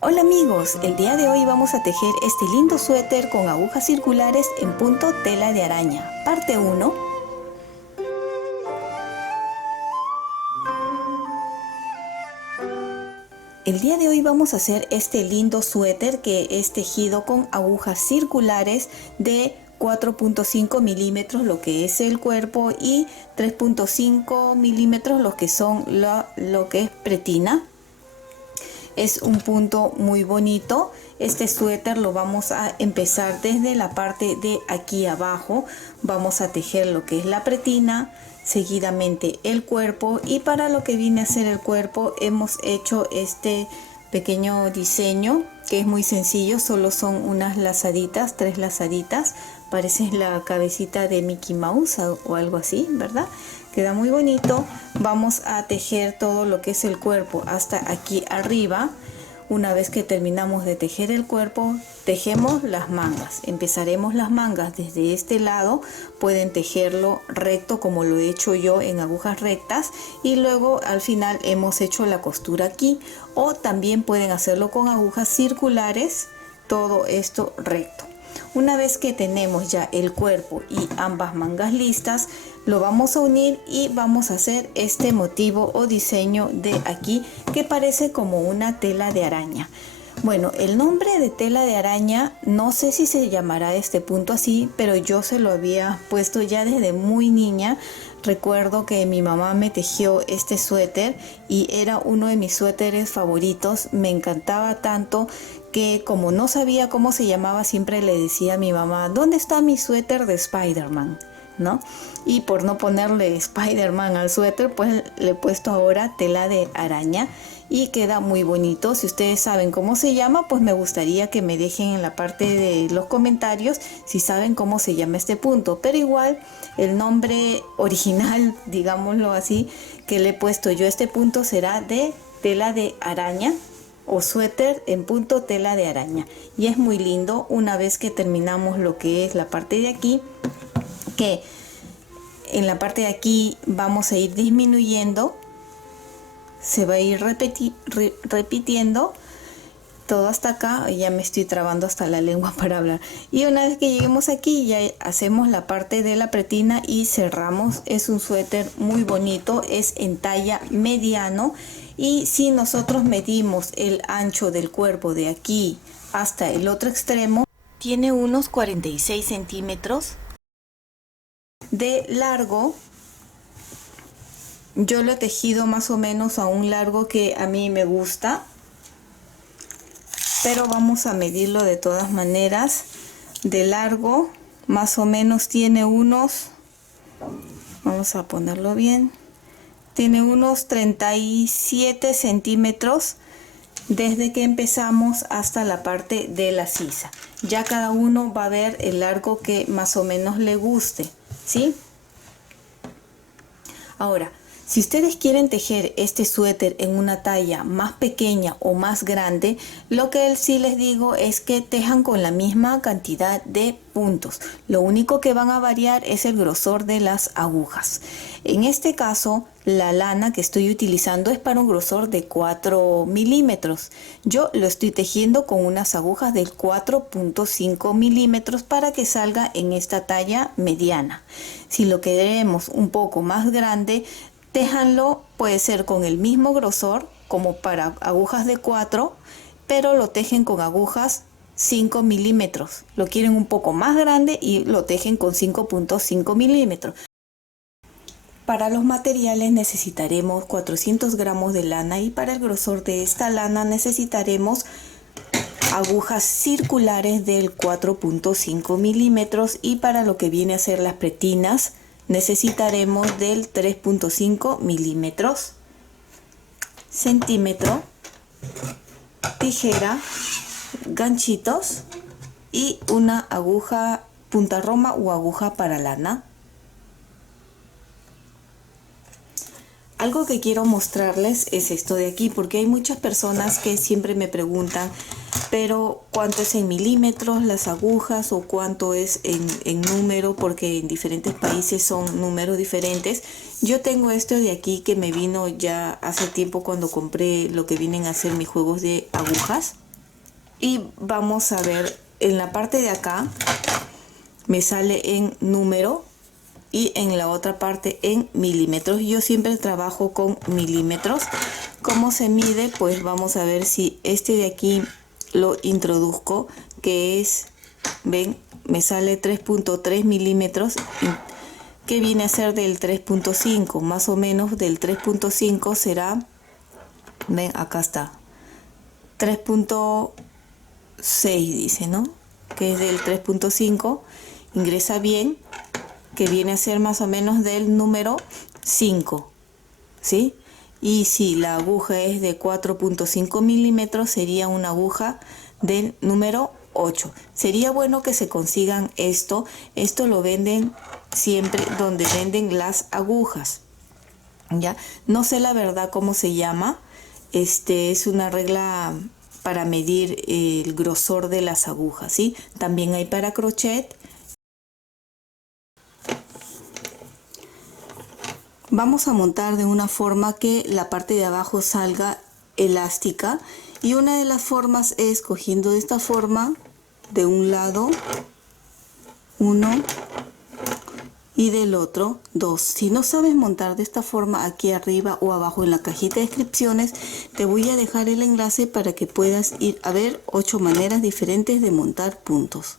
Hola amigos, el día de hoy vamos a tejer este lindo suéter con agujas circulares en punto tela de araña. Parte 1. El día de hoy vamos a hacer este lindo suéter que es tejido con agujas circulares de 4.5 milímetros lo que es el cuerpo y 3.5 milímetros lo que son lo que es pretina. Es un punto muy bonito. Este suéter lo vamos a empezar desde la parte de aquí abajo. Vamos a tejer lo que es la pretina, seguidamente el cuerpo, y para lo que viene a ser el cuerpo hemos hecho este pequeño diseño que es muy sencillo. Solo son unas lazaditas, 3 lazaditas, parece la cabecita de Mickey Mouse o algo así, ¿verdad? Queda muy bonito. Vamos a tejer todo lo que es el cuerpo hasta aquí arriba. Una vez que terminamos de tejer el cuerpo, tejemos las mangas. Empezaremos las mangas desde este lado. Pueden tejerlo recto como lo he hecho yo en agujas rectas, y luego al final hemos hecho la costura aquí, o también pueden hacerlo con agujas circulares, todo esto recto. Una vez que tenemos ya el cuerpo y ambas mangas listas, lo vamos a unir y vamos a hacer este motivo o diseño de aquí que parece como una tela de araña. Bueno, el nombre de tela de araña no sé si se llamará este punto así, pero yo se lo había puesto ya desde muy niña. Recuerdo que mi mamá me tejió este suéter y era uno de mis suéteres favoritos. Me encantaba tanto que, como no sabía cómo se llamaba, siempre le decía a mi mamá: ¿dónde está mi suéter de Spider-Man? ¿No? Y por no ponerle Spider-Man al suéter, pues le he puesto ahora tela de araña y queda muy bonito. Si ustedes saben cómo se llama, pues me gustaría que me dejen en la parte de los comentarios si saben cómo se llama este punto. Pero igual el nombre original, digámoslo así, que le he puesto yo a este punto será de tela de araña, o suéter en punto tela de araña, y es muy lindo. Una vez que terminamos lo que es la parte de aquí, que en la parte de aquí vamos a ir disminuyendo, se va a ir repitiendo todo hasta acá. Ya me estoy trabando hasta la lengua para hablar. Y una vez que lleguemos aquí, ya hacemos la parte de la pretina y cerramos. Es un suéter muy bonito, es en talla mediano, y si nosotros medimos el ancho del cuerpo de aquí hasta el otro extremo, tiene unos 46 centímetros de largo. Yo lo he tejido más o menos a un largo que a mí me gusta, pero vamos a medirlo de todas maneras. De largo más o menos tiene unos, vamos a ponerlo bien, tiene unos 37 centímetros desde que empezamos hasta la parte de la sisa. Ya cada uno va a ver el largo que más o menos le guste, ¿sí? Ahora, si ustedes quieren tejer este suéter en una talla más pequeña o más grande, lo que sí les digo es que tejan con la misma cantidad de puntos. Lo único que van a variar es el grosor de las agujas. En este caso, la lana que estoy utilizando es para un grosor de 4 milímetros. Yo lo estoy tejiendo con unas agujas del 4.5 milímetros para que salga en esta talla mediana. Si lo queremos un poco más grande, téjanlo, puede ser con el mismo grosor como para agujas de 4, pero lo tejen con agujas 5 milímetros. Lo quieren un poco más grande y lo tejen con 5.5 milímetros. Para los materiales necesitaremos 400 gramos de lana, y para el grosor de esta lana necesitaremos agujas circulares del 4.5 milímetros, y para lo que viene a ser las pretinas necesitaremos del 3.5 milímetros, centímetro, tijera, ganchitos y una aguja punta roma o aguja para lana. Algo que quiero mostrarles es esto de aquí, porque hay muchas personas que siempre me preguntan: pero ¿cuánto es en milímetros las agujas, o cuánto es en número? Porque en diferentes países son números diferentes. Yo tengo esto de aquí que me vino ya hace tiempo cuando compré lo que vienen a ser mis juegos de agujas. y vamos a ver en la parte de acá me sale en número y en la otra parte en milímetros. Yo siempre trabajo con milímetros. ¿Cómo se mide? Pues vamos a ver si este de aquí lo introduzco, que es, ven, me sale 3.3 milímetros, que viene a ser del 3.5, más o menos del 3.5 será, ven, acá está, 3.6 dice, ¿no? Que es del 3.5, ingresa bien, que viene a ser más o menos del número 5, ¿sí? Y si la aguja es de 4.5 milímetros, sería una aguja del número 8. Sería bueno que se consigan esto. Esto lo venden siempre donde venden las agujas, ¿ya? No sé la verdad cómo se llama. Es una regla para medir el grosor de las agujas, ¿sí? También hay para crochet. Vamos a montar de una forma que la parte de abajo salga elástica, y una de las formas es cogiendo de esta forma de un lado 1 y del otro 2. Si no sabes montar de esta forma, aquí arriba o abajo en la cajita de descripciones te voy a dejar el enlace para que puedas ir a ver 8 maneras diferentes de montar puntos.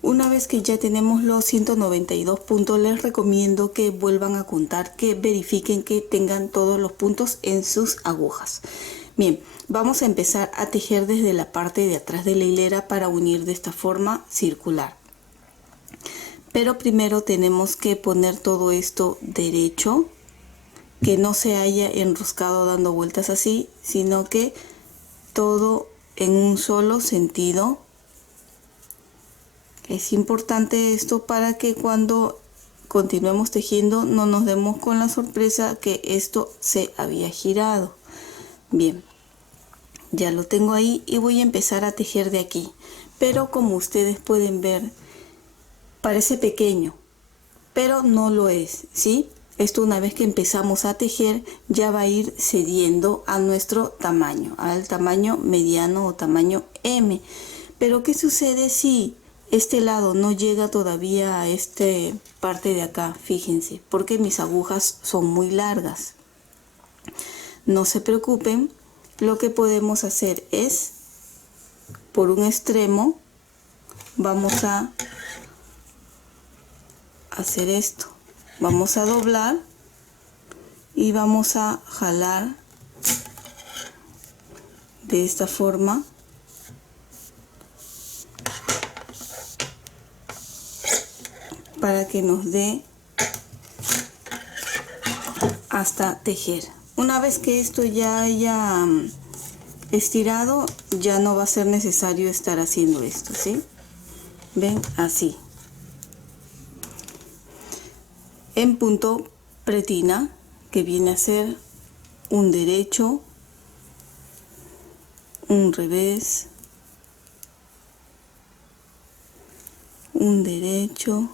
Una vez que ya tenemos los 192 puntos, les recomiendo que vuelvan a contar, que verifiquen que tengan todos los puntos en sus agujas. Bien, vamos a empezar a tejer desde la parte de atrás de la hilera para unir de esta forma circular. Pero primero tenemos que poner todo esto derecho, que no se haya enroscado dando vueltas así, sino que todo en un solo sentido. Es importante esto para que cuando continuemos tejiendo no nos demos con la sorpresa que esto se había girado. Bien, ya lo tengo ahí y voy a empezar a tejer de aquí. Pero como ustedes pueden ver, parece pequeño, pero no lo es, ¿sí? Esto, una vez que empezamos a tejer, ya va a ir cediendo a nuestro tamaño, al tamaño mediano o tamaño M. Pero ¿qué sucede si este lado no llega todavía a esta parte de acá? Fíjense, porque mis agujas son muy largas. No se preocupen, lo que podemos hacer es, por un extremo, vamos a hacer esto. Vamos a doblar y vamos a jalar de esta forma. Para que nos dé hasta tejer. Una vez que esto ya haya estirado, ya no va a ser necesario estar haciendo esto, ¿sí? Ven, así. En punto pretina, que viene a ser un derecho, un revés, un derecho,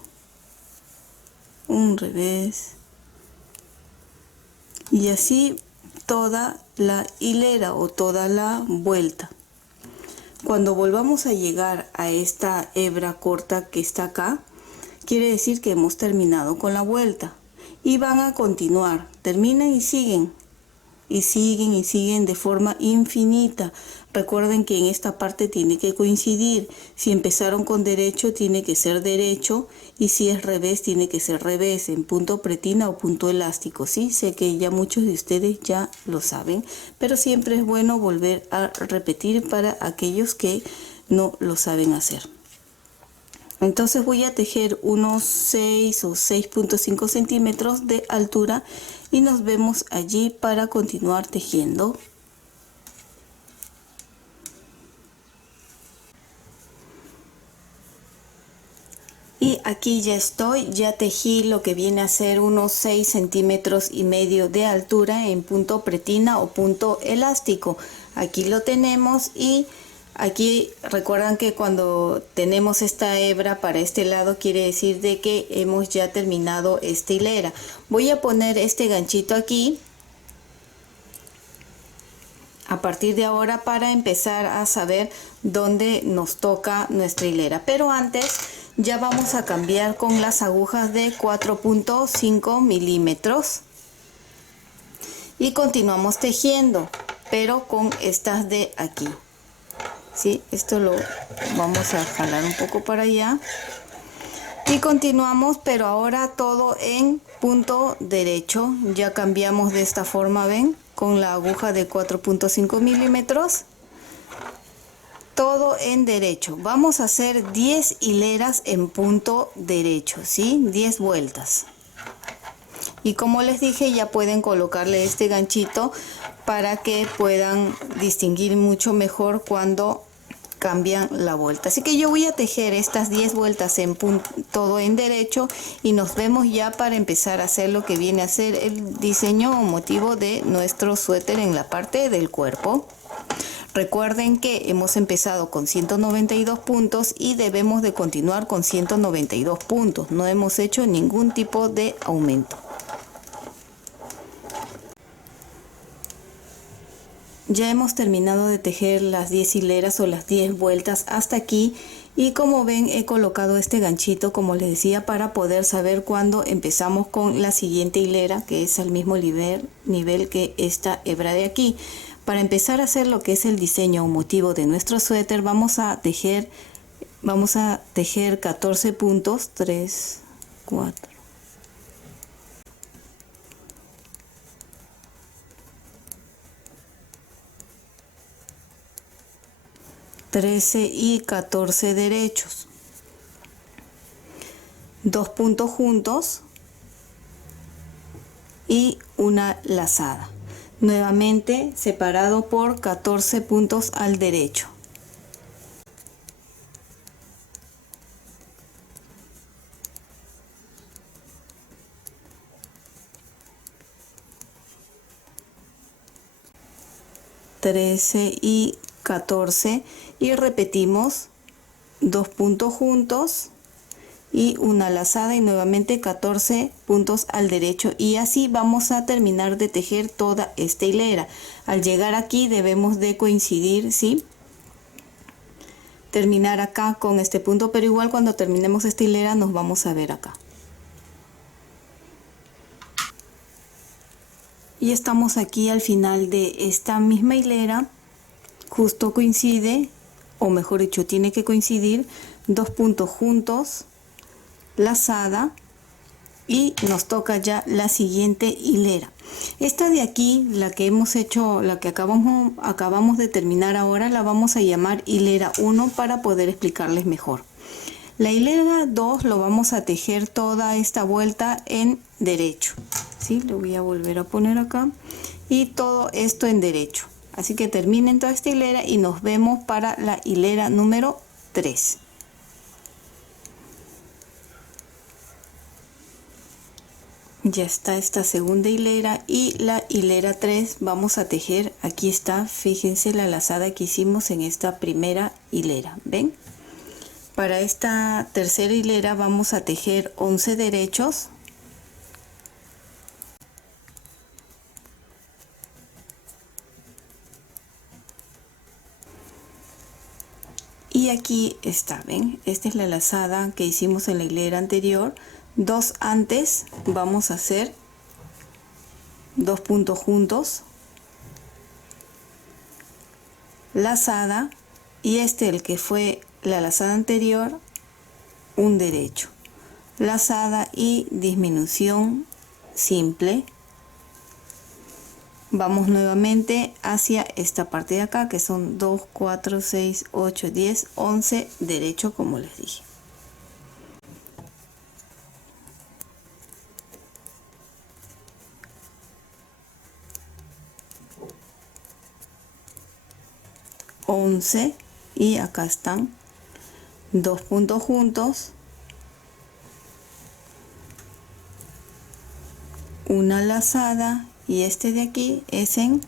un revés, y así toda la hilera o toda la vuelta. Cuando volvamos a llegar a esta hebra corta que está acá, quiere decir que hemos terminado con la vuelta, y van a continuar, terminan y siguen. Y siguen y siguen de forma infinita. Recuerden que en esta parte tiene que coincidir. Si empezaron con derecho, tiene que ser derecho, y si es revés, tiene que ser revés, en punto pretina o punto elástico. Sí, sé que ya muchos de ustedes ya lo saben, pero siempre es bueno volver a repetir para aquellos que no lo saben hacer. Entonces voy a tejer unos 6 o 6.5 centímetros de altura y nos vemos allí para continuar tejiendo. Y aquí ya estoy, ya tejí lo que viene a ser unos 6 centímetros y medio de altura en punto pretina o punto elástico. Aquí lo tenemos y Aquí recuerdan que cuando tenemos esta hebra para este lado quiere decir de que hemos ya terminado esta hilera. Voy a poner este ganchito aquí a partir de ahora para empezar a saber dónde nos toca nuestra hilera. Pero antes ya vamos a cambiar con las agujas de 4.5 milímetros y continuamos tejiendo, pero con estas de aquí. ¿Sí? Esto lo vamos a jalar un poco para allá y continuamos, pero ahora todo en punto derecho. Ya cambiamos de esta forma, ven, con la aguja de 4.5 milímetros, todo en derecho. Vamos a hacer 10 hileras en punto derecho, ¿sí? 10 vueltas. Y como les dije, ya pueden colocarle este ganchito para que puedan distinguir mucho mejor cuando cambian la vuelta. Así que yo voy a tejer estas 10 vueltas en punto, todo en derecho, y nos vemos ya para empezar a hacer lo que viene a ser el diseño o motivo de nuestro suéter en la parte del cuerpo. Recuerden que hemos empezado con 192 puntos y debemos de continuar con 192 puntos. No hemos hecho ningún tipo de aumento. Ya hemos terminado de tejer las 10 hileras o las 10 vueltas hasta aquí, y como ven he colocado este ganchito, como les decía, para poder saber cuándo empezamos con la siguiente hilera, que es al mismo nivel que esta hebra de aquí. Para empezar a hacer lo que es el diseño o motivo de nuestro suéter, vamos a tejer 14 puntos, 3, 4, 13 y 14 derechos, 2 puntos juntos y una lazada, nuevamente separado por 14 puntos al derecho. Trece y 14, y repetimos 2 puntos juntos y una lazada y nuevamente 14 puntos al derecho, y así vamos a terminar de tejer toda esta hilera. Al llegar aquí debemos de coincidir, ¿sí? Terminar acá con este punto, pero igual cuando terminemos esta hilera nos vamos a ver acá. Y estamos aquí al final de esta misma hilera. Justo coincide, o mejor dicho, tiene que coincidir 2 puntos juntos, lazada, y nos toca ya la siguiente hilera. Esta de aquí, la que hemos hecho, la que acabamos de terminar ahora, la vamos a llamar hilera 1 para poder explicarles mejor. La hilera 2 lo vamos a tejer toda esta vuelta en derecho, ¿sí? Lo voy a volver a poner acá, y todo esto en derecho. Así que terminen toda esta hilera y nos vemos para la hilera número 3. Ya está esta segunda hilera, y la hilera 3 vamos a tejer. Aquí está, fíjense la lazada que hicimos en esta primera hilera, ¿ven? Para esta tercera hilera vamos a tejer 11 derechos. Y aquí está, ¿ven? Esta es la lazada que hicimos en la hilera anterior. 2 antes vamos a hacer 2 puntos juntos, lazada, y el que fue la lazada anterior, un derecho, lazada y disminución simple. Vamos nuevamente hacia esta parte de acá, que son 2, 4, 6, 8, 10, 11 derecho, como les dije. Y acá están 2 puntos juntos, una lazada, y este de aquí es en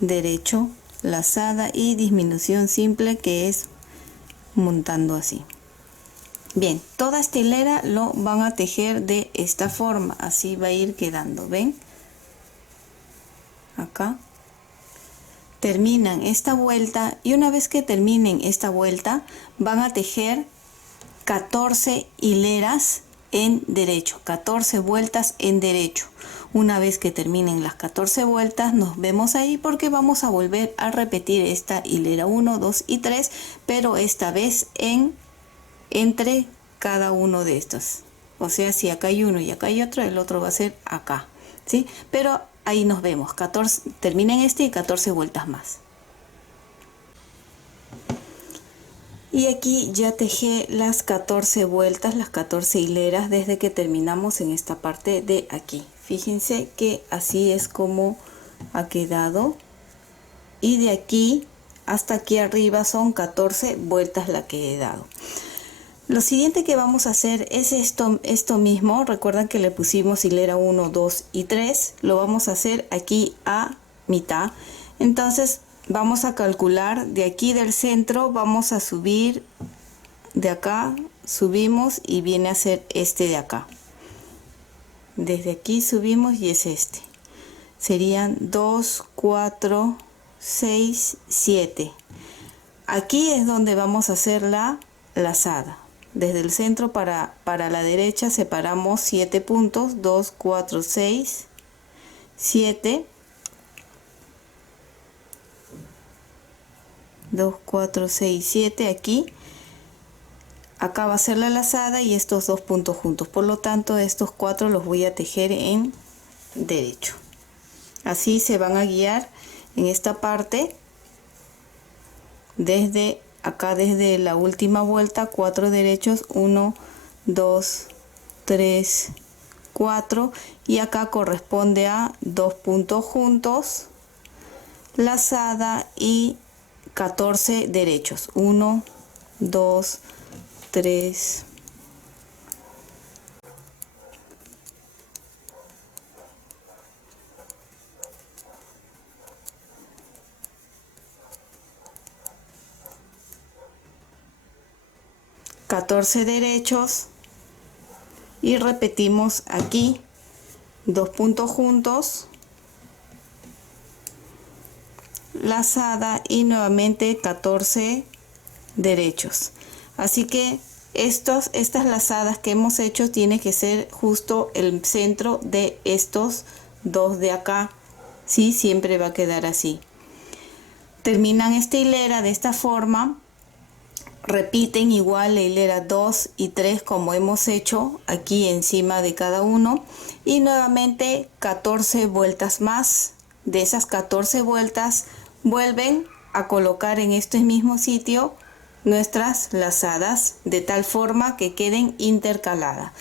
derecho lazada y disminución simple, que es montando así. Bien, toda esta hilera lo van a tejer de esta forma, así va a ir quedando, ¿ven? Acá terminan esta vuelta y una vez que terminen esta vuelta van a tejer 14 hileras en derecho, 14 vueltas en derecho. Una vez que terminen las 14 vueltas nos vemos ahí, porque vamos a volver a repetir esta hilera 1, 2 y 3, pero esta vez entre cada uno de estos. O sea, si acá hay uno y acá hay otro, el otro va a ser acá, ¿sí? Pero ahí nos vemos, 14, terminen este y 14 vueltas más. Y aquí ya tejé las 14 vueltas, las 14 hileras desde que terminamos en esta parte de aquí. Fíjense que así es como ha quedado. Y de aquí hasta aquí arriba son 14 vueltas la que he dado. Lo siguiente que vamos a hacer es esto mismo. Recuerdan que le pusimos hilera 1, 2 y 3. Lo vamos a hacer aquí a mitad. Entonces vamos a calcular de aquí del centro, vamos a subir de acá, subimos y viene a ser este de acá. Desde aquí subimos y es este. Serían 2, 4, 6, 7. Aquí es donde vamos a hacer la lazada. Desde el centro para la derecha separamos 7 puntos, 2, 4, 6, 7. 2, 4, 6, 7 aquí. Acá va a ser la lazada y estos dos puntos juntos. Por lo tanto, estos 4 los voy a tejer en derecho. Así se van a guiar en esta parte. Desde acá, desde la última vuelta, 4 derechos. 1, 2, 3, 4. Y acá corresponde a 2 puntos juntos, lazada y 14 derechos. 1, 2, 3, 14 derechos y repetimos aquí 2 puntos juntos, lazada y nuevamente 14 derechos. Así que estas lazadas que hemos hecho tiene que ser justo el centro de estos dos de acá, ¿sí? Siempre va a quedar así. Terminan esta hilera de esta forma, repiten igual la hilera 2 y 3 como hemos hecho aquí encima de cada uno y nuevamente 14 vueltas más. De esas 14 vueltas vuelven a colocar en este mismo sitio nuestras lazadas de tal forma que queden intercaladas.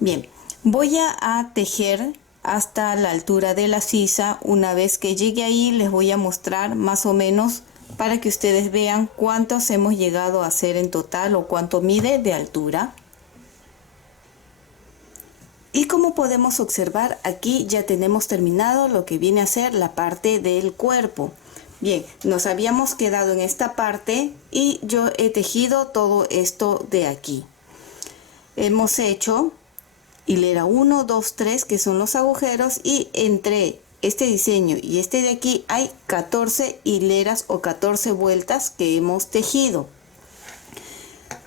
Bien, voy a tejer hasta la altura de la sisa. Una vez que llegue ahí les voy a mostrar más o menos para que ustedes vean cuántos hemos llegado a hacer en total o cuánto mide de altura. Y como podemos observar, aquí ya tenemos terminado lo que viene a ser la parte del cuerpo. Bien, nos habíamos quedado en esta parte y yo he tejido todo esto de aquí. Hemos hecho hilera 1, 2, 3, que son los agujeros, y entre este diseño y este de aquí hay 14 hileras o 14 vueltas que hemos tejido.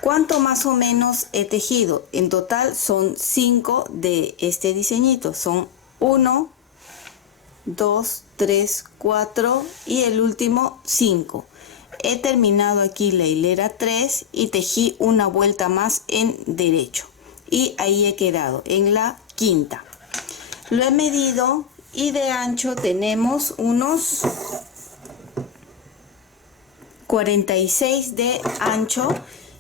¿Cuánto más o menos he tejido? En total son 5 de este diseñito. Son 1, 2, 3, 4 y el último 5. He terminado aquí la hilera 3 y tejí una vuelta más en derecho. Y ahí he quedado en la quinta. Lo he medido y de ancho tenemos unos 46 de ancho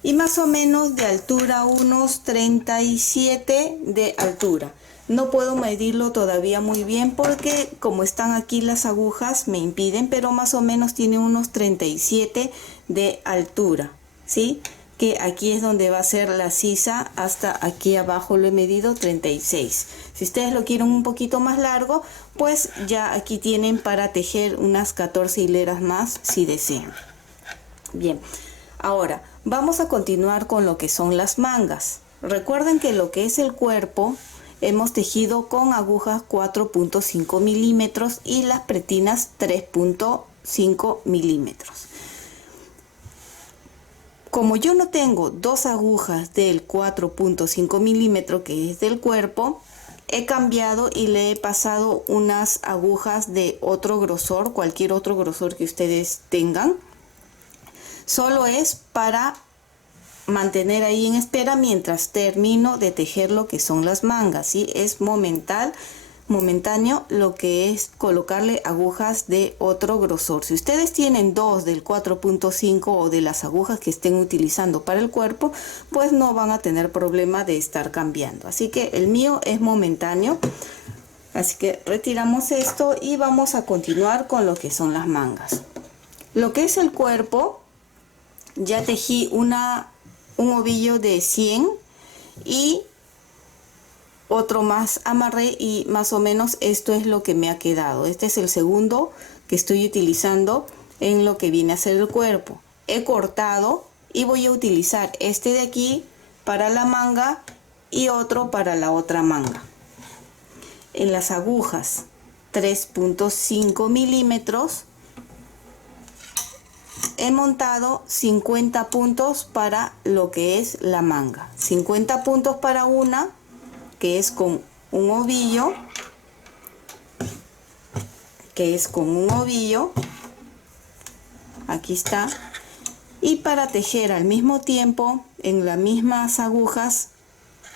y más o menos de altura unos 37 de altura. No puedo medirlo todavía muy bien porque como están aquí las agujas me impiden, pero más o menos tiene unos 37 de altura, ¿sí? que aquí es donde va a ser la sisa. Hasta aquí abajo lo he medido 36. Si ustedes lo quieren un poquito más largo, pues ya aquí tienen para tejer unas 14 hileras más si desean. Bien, ahora vamos a continuar con lo que son las mangas. Recuerden que lo que es el cuerpo hemos tejido con agujas 4.5 milímetros y las pretinas 3.5 milímetros. Como yo no tengo dos agujas del 4.5 milímetros que es del cuerpo, he cambiado y le he pasado unas agujas de otro grosor, cualquier otro grosor que ustedes tengan. Solo es para mantener ahí en espera mientras termino de tejer lo que son las mangas, ¿sí? Es momentáneo lo que es colocarle agujas de otro grosor. Si ustedes tienen dos del 4.5 o de las agujas que estén utilizando para el cuerpo, pues no van a tener problema de estar cambiando. Así que el mío es momentáneo. Así que retiramos esto y vamos a continuar con lo que son las mangas. Lo que es el cuerpo, ya tejí un ovillo de 100 y otro más amarré, y más o menos esto es lo que me ha quedado. Este es el segundo que estoy utilizando en lo que viene a ser el cuerpo. He cortado y voy a utilizar este de aquí para la manga y otro para la otra manga. En las agujas 3.5 milímetros he montado 50 puntos para lo que es la manga. 50 puntos para una, que es con un ovillo, aquí está. Y para tejer al mismo tiempo en las mismas agujas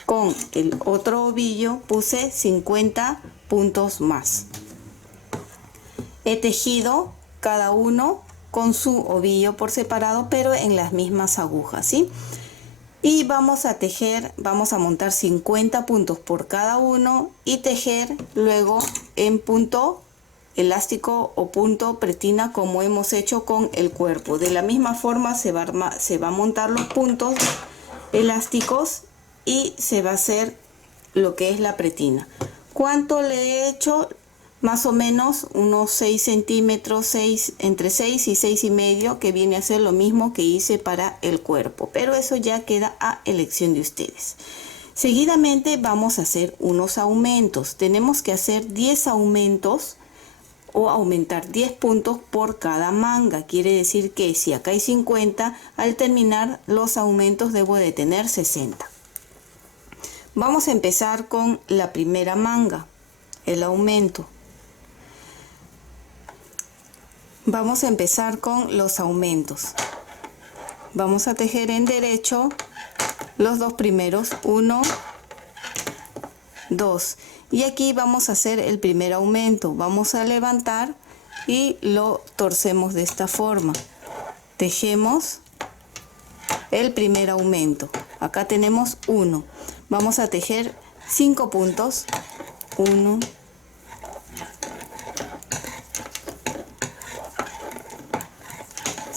con el otro ovillo puse 50 puntos más. He tejido cada uno con su ovillo por separado, pero en las mismas agujas, ¿sí? Y vamos a tejer, vamos a montar 50 puntos por cada uno y tejer luego en punto elástico o punto pretina, como hemos hecho con el cuerpo. De la misma forma se va a montar los puntos elásticos y se va a hacer lo que es la pretina. ¿Cuánto le he hecho? Más o menos unos 6 centímetros, entre 6 y 6 y medio, que viene a ser lo mismo que hice para el cuerpo, pero eso ya queda a elección de ustedes. Seguidamente vamos a hacer unos aumentos. Tenemos que hacer 10 aumentos o aumentar 10 puntos por cada manga. Quiere decir que si acá hay 50, al terminar los aumentos debo de tener 60. Vamos a empezar con la primera manga, el aumento. Vamos a empezar con los aumentos. Vamos a tejer en derecho los dos primeros, 1, 2, y aquí vamos a hacer el primer aumento. Vamos a levantar y lo torcemos de esta forma. Tejemos el primer aumento. Acá tenemos 1. Vamos a tejer 5 puntos, 1,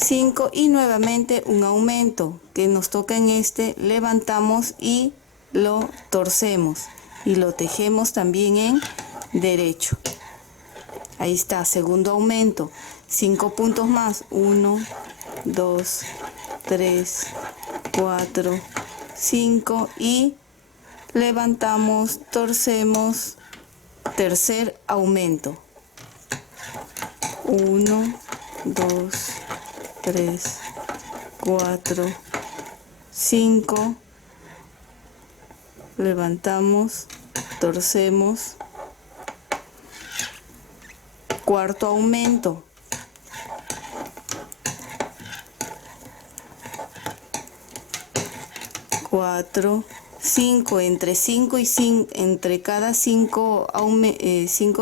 5 y nuevamente un aumento que nos toca en este, levantamos y lo torcemos y lo tejemos también en derecho. Ahí está, segundo aumento, 5 puntos más, 1, 2, 3, 4, 5 y levantamos, torcemos, tercer aumento, 1, 2, 3, 4, 5, levantamos, torcemos, cuarto aumento, 4, 5, entre 5 y 5, entre cada 5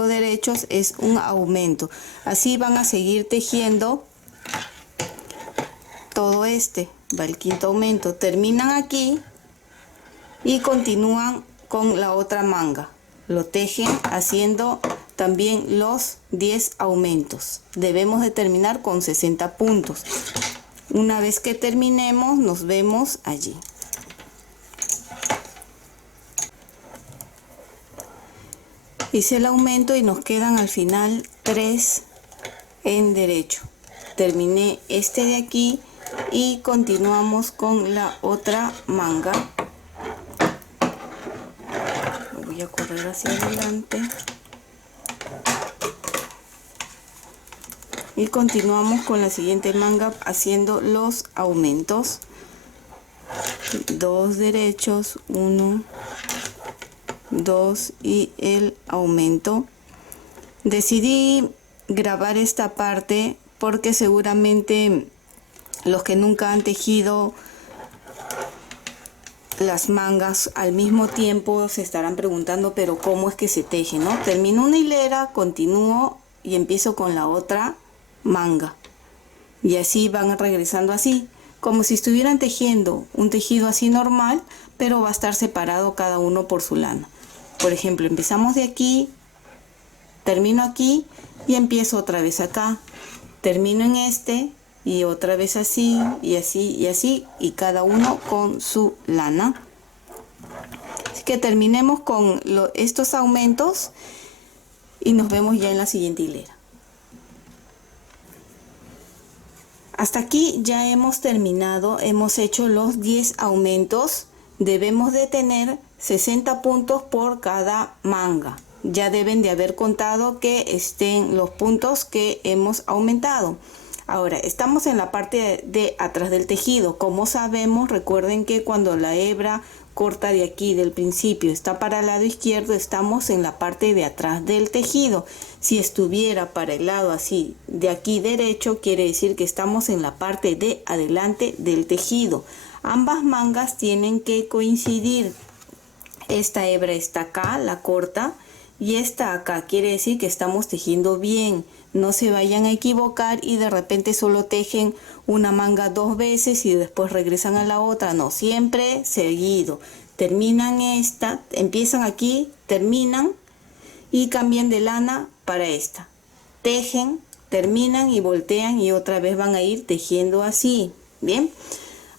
derechos es un aumento. Así van a seguir tejiendo todo este. Va el quinto aumento, terminan aquí y continúan con la otra manga. Lo tejen haciendo también los 10 aumentos. Debemos de terminar con 60 puntos. Una vez que terminemos, nos vemos allí. Hice el aumento y nos quedan al final 3 en derecho. Terminé este de aquí y continuamos con la otra manga. Lo voy a correr hacia adelante. Y continuamos con la siguiente manga haciendo los aumentos. 2 derechos, 1, 2 y el aumento. Decidí grabar esta parte porque seguramente los que nunca han tejido las mangas al mismo tiempo se estarán preguntando, pero ¿cómo es que se teje, no? Termino una hilera, continúo y empiezo con la otra manga. Y así van regresando así, como si estuvieran tejiendo un tejido así normal, pero va a estar separado cada uno por su lana. Por ejemplo, empezamos de aquí, termino aquí y empiezo otra vez acá. Termino en este y otra vez así y así y así, y cada uno con su lana. Así que terminemos con estos aumentos y nos vemos ya en la siguiente hilera. Hasta aquí ya hemos terminado, hemos hecho los 10 aumentos. Debemos de tener 60 puntos por cada manga. Ya deben de haber contado que estén los puntos que hemos aumentado. Ahora, estamos en la parte de atrás del tejido. Como sabemos, recuerden que cuando la hebra corta de aquí del principio está para el lado izquierdo, estamos en la parte de atrás del tejido. Si estuviera para el lado así de aquí derecho, quiere decir que estamos en la parte de adelante del tejido. Ambas mangas tienen que coincidir. Esta hebra está acá, la corta, y esta acá, quiere decir que estamos tejiendo bien. No se vayan a equivocar y de repente solo tejen una manga 2 veces y después regresan a la otra. No, siempre seguido. Terminan esta, empiezan aquí, terminan y cambian de lana para esta. Tejen, terminan y voltean y otra vez van a ir tejiendo así. Bien,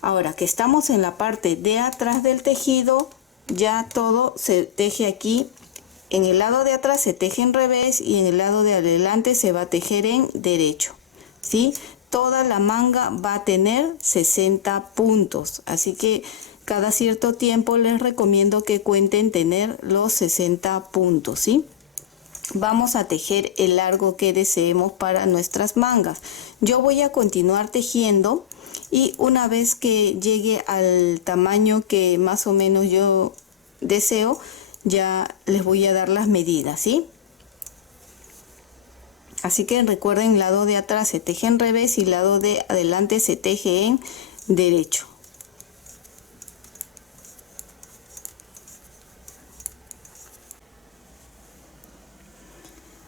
ahora que estamos en la parte de atrás del tejido, ya todo se teje aquí. En el lado de atrás se teje en revés y en el lado de adelante se va a tejer en derecho, ¿sí? Toda la manga va a tener 60 puntos, así que cada cierto tiempo les recomiendo que cuenten tener los 60 puntos, ¿sí? Vamos a tejer el largo que deseemos para nuestras mangas. Yo voy a continuar tejiendo y una vez que llegue al tamaño que más o menos yo deseo, ya les voy a dar las medidas, ¿sí? Así que recuerden, lado de atrás se teje en revés y lado de adelante se teje en derecho.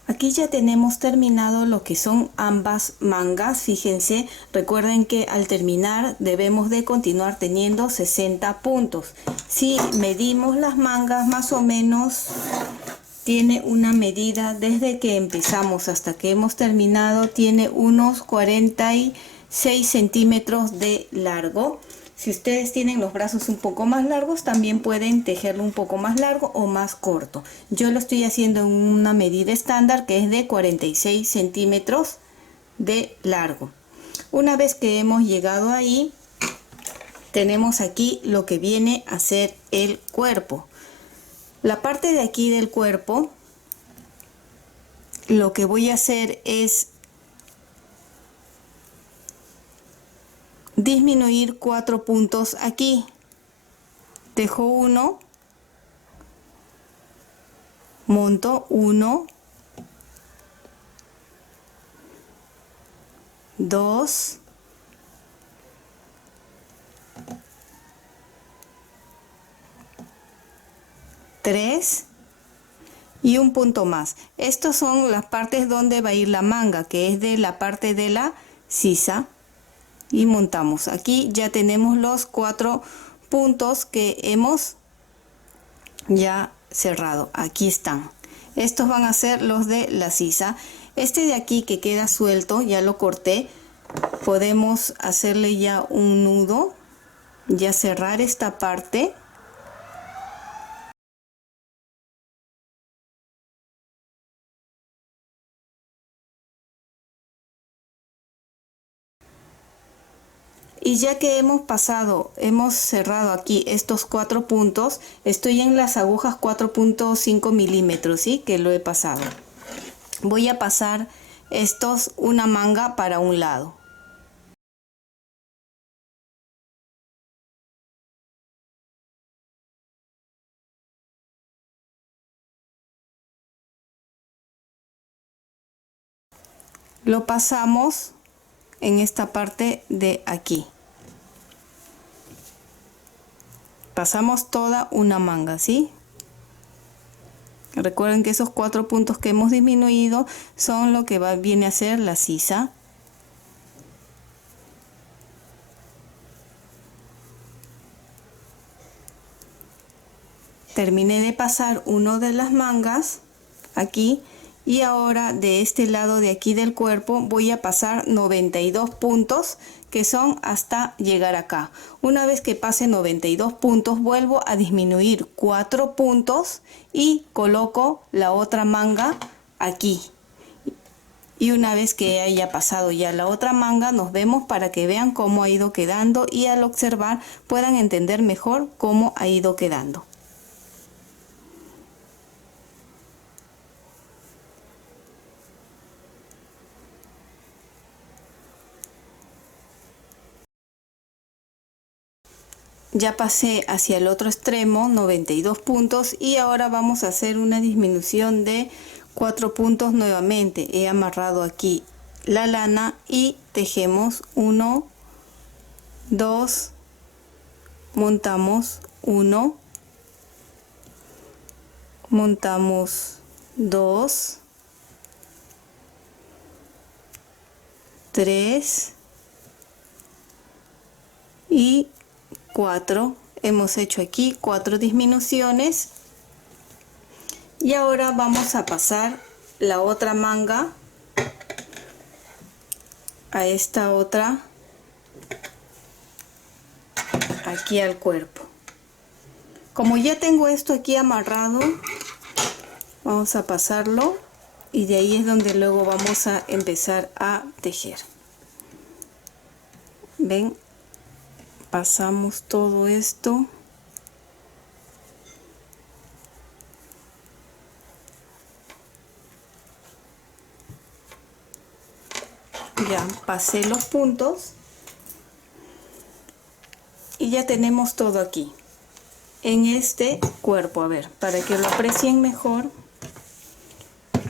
Aquí ya tenemos terminado lo que son ambas mangas. Fíjense, recuerden que al terminar debemos de continuar teniendo 60 puntos. Si medimos las mangas, más o menos tiene una medida desde que empezamos hasta que hemos terminado, tiene unos 46 centímetros de largo. Si ustedes tienen los brazos un poco más largos, también pueden tejerlo un poco más largo o más corto. Yo lo estoy haciendo en una medida estándar que es de 46 centímetros de largo. Una vez que hemos llegado ahí, tenemos aquí lo que viene a ser el cuerpo. La parte de aquí del cuerpo, lo que voy a hacer es disminuir 4 puntos aquí. Tejo 1, monto 1, 2, 3 y un punto más. Estos son las partes donde va a ir la manga, que es de la parte de la sisa. Y montamos. Aquí ya tenemos los 4 puntos que hemos ya cerrado. Aquí están. Estos van a ser los de la sisa. Este de aquí que queda suelto, ya lo corté. podemos hacerle ya un nudo, ya cerrar esta parte. Y ya que hemos cerrado aquí estos 4 puntos, estoy en las agujas 4.5 milímetros, ¿sí? Que lo he pasado. Voy a pasar estos una manga para un lado. Lo pasamos en esta parte de aquí. Pasamos toda una manga, ¿sí? Recuerden que esos 4 puntos que hemos disminuido son lo que viene a ser la sisa. Terminé de pasar uno de las mangas aquí y ahora de este lado de aquí del cuerpo voy a pasar 92 puntos que son hasta llegar acá. Una vez que pase 92 puntos vuelvo a disminuir 4 puntos y coloco la otra manga aquí. Y una vez que haya pasado ya la otra manga nos vemos para que vean cómo ha ido quedando y al observar puedan entender mejor cómo ha ido quedando. Ya pasé hacia el otro extremo 92 puntos y ahora vamos a hacer una disminución de 4 puntos nuevamente. He amarrado aquí la lana y tejemos 1, 2, montamos 1, montamos 2, 3 y 4. Hemos hecho aquí 4 disminuciones y ahora vamos a pasar la otra manga a esta otra aquí al cuerpo. Como ya tengo esto aquí amarrado, vamos a pasarlo y de ahí es donde luego vamos a empezar a tejer. Ven, pasamos todo esto. Ya pasé los puntos y ya tenemos todo aquí en este cuerpo. A ver, para que lo aprecien mejor,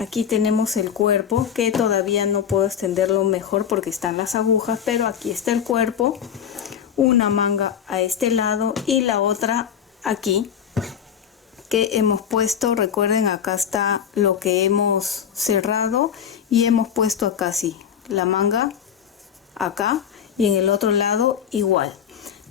aquí tenemos el cuerpo, que todavía no puedo extenderlo mejor porque están las agujas, pero aquí está el cuerpo. Una manga a este lado y la otra aquí que hemos puesto. Recuerden, acá está lo que hemos cerrado y hemos puesto acá sí la manga acá y en el otro lado igual.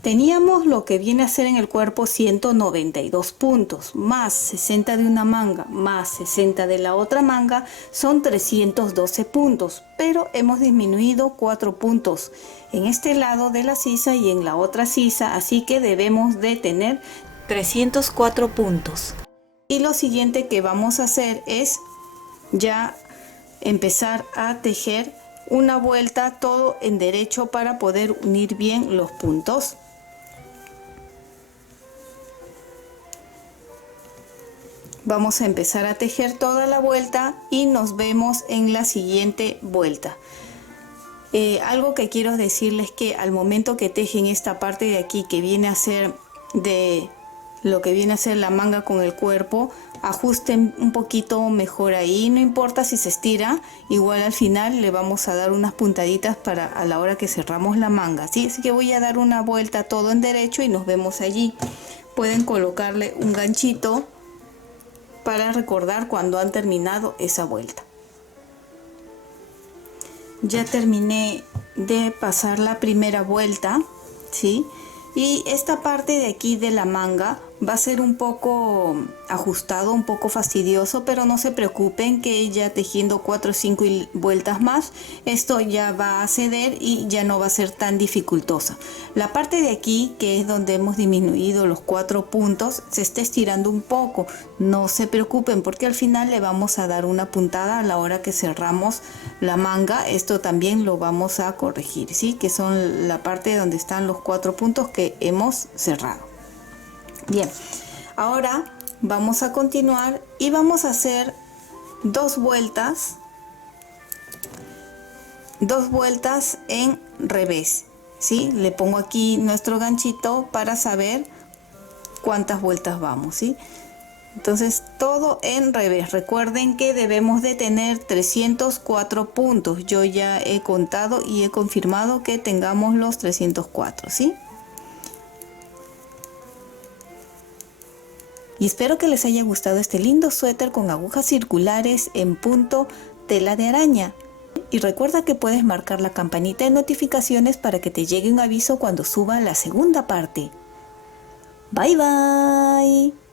Teníamos lo que viene a ser en el cuerpo 192 puntos, más 60 de una manga, más 60 de la otra manga, son 312 puntos, pero hemos disminuido 4 puntos en este lado de la sisa y en la otra sisa, así que debemos de tener 304 puntos. Y lo siguiente que vamos a hacer es ya empezar a tejer una vuelta todo en derecho para poder unir bien los puntos. Vamos a empezar a tejer toda la vuelta y nos vemos en la siguiente vuelta. Algo que quiero decirles que al momento que tejen esta parte de aquí que viene a ser de lo que viene a ser la manga con el cuerpo, ajusten un poquito mejor ahí, no importa si se estira, igual al final le vamos a dar unas puntaditas para a la hora que cerramos la manga, ¿sí? Así que voy a dar una vuelta todo en derecho y nos vemos allí. Pueden colocarle un ganchito para recordar cuando han terminado esa vuelta. Ya terminé de pasar la primera vuelta, ¿sí? Y esta parte de aquí de la manga va a ser un poco ajustado, un poco fastidioso, pero no se preocupen que ya tejiendo 4 o 5 vueltas más, esto ya va a ceder y ya no va a ser tan dificultosa. La parte de aquí, que es donde hemos disminuido los 4 puntos, se está estirando un poco. No se preocupen porque al final le vamos a dar una puntada a la hora que cerramos la manga. Esto también lo vamos a corregir, ¿sí? Que son la parte donde están los 4 puntos que hemos cerrado. Bien, ahora vamos a continuar y vamos a hacer dos vueltas en revés, ¿sí? Le pongo aquí nuestro ganchito para saber cuántas vueltas vamos, ¿sí? Entonces todo en revés. Recuerden que debemos de tener 304 puntos. Yo ya he contado y he confirmado que tengamos los 304, ¿sí? Y espero que les haya gustado este lindo suéter con agujas circulares en punto tela de araña. Y recuerda que puedes marcar la campanita de notificaciones para que te llegue un aviso cuando suba la segunda parte. Bye bye.